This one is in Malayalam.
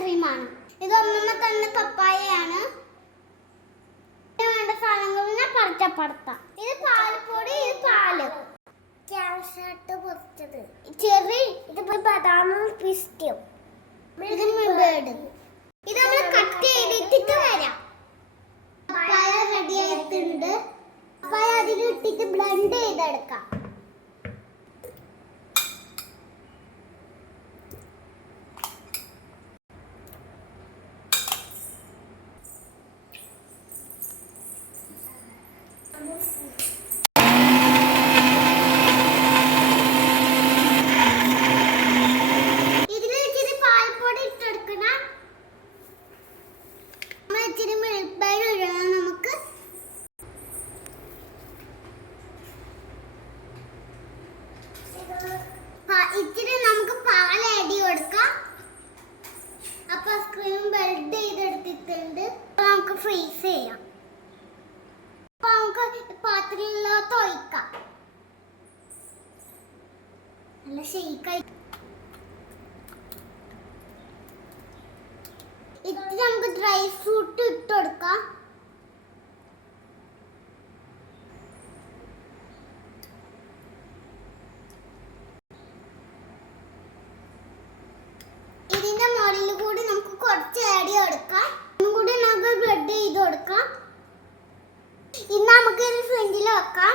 ഐസ്ക്രീമാണ്. ഇത് ഒന്നുമ്മ തന്നെ പപ്പായയാണ്. വേണ്ട സാധനങ്ങൾ പറിച്ചപ്പെടുത്താം. ഇത് പാൽപ്പൊടി, ഇത് പാല്, ചെറി, ഇത് ബദാമും പിസ്തയും, ഇത് മിൽബേർഡ്. ഇത് നമ്മൾ കട്ട് ചെയ്തിട്ട് വരാം. പപ്പായ റെഡി ആയിട്ടുണ്ട്. പപ്പായ അതിലിട്ടിട്ട് ബ്ലെൻഡ് ചെയ്തെടുക്കാം. ഇത്തിരി നമുക്ക് പാൽ ആഡ് കൊടുക്കാം. അപ്പൊ സ്ക്രീം ബെൽഡ് ചെയ്തെടുത്തിട്ടുണ്ട്. നമുക്ക് ഫ്രീസ് ചെയ്യാം. അപ്പൊ നമുക്ക് പാത്രത്തിലോട്ട് ഒഴിക്കാം. നല്ല ഷേക്കായി. ഇത്തിരി നമുക്ക് ഡ്രൈ ഫ്രൂട്ട് ഇട്ട് കൊടുക്കാം. ഇതിന്റെ മുകളിൽ കൂടി നമുക്ക് കുറച്ച് ആഡ് കൊടുക്കാം. ഒന്നും കൂടി നമുക്ക് ബ്രെഡ് ചെയ്ത് കൊടുക്കാം. ഇന്ന് നമുക്ക് ഫ്രണ്ടിൽ വെക്കാം.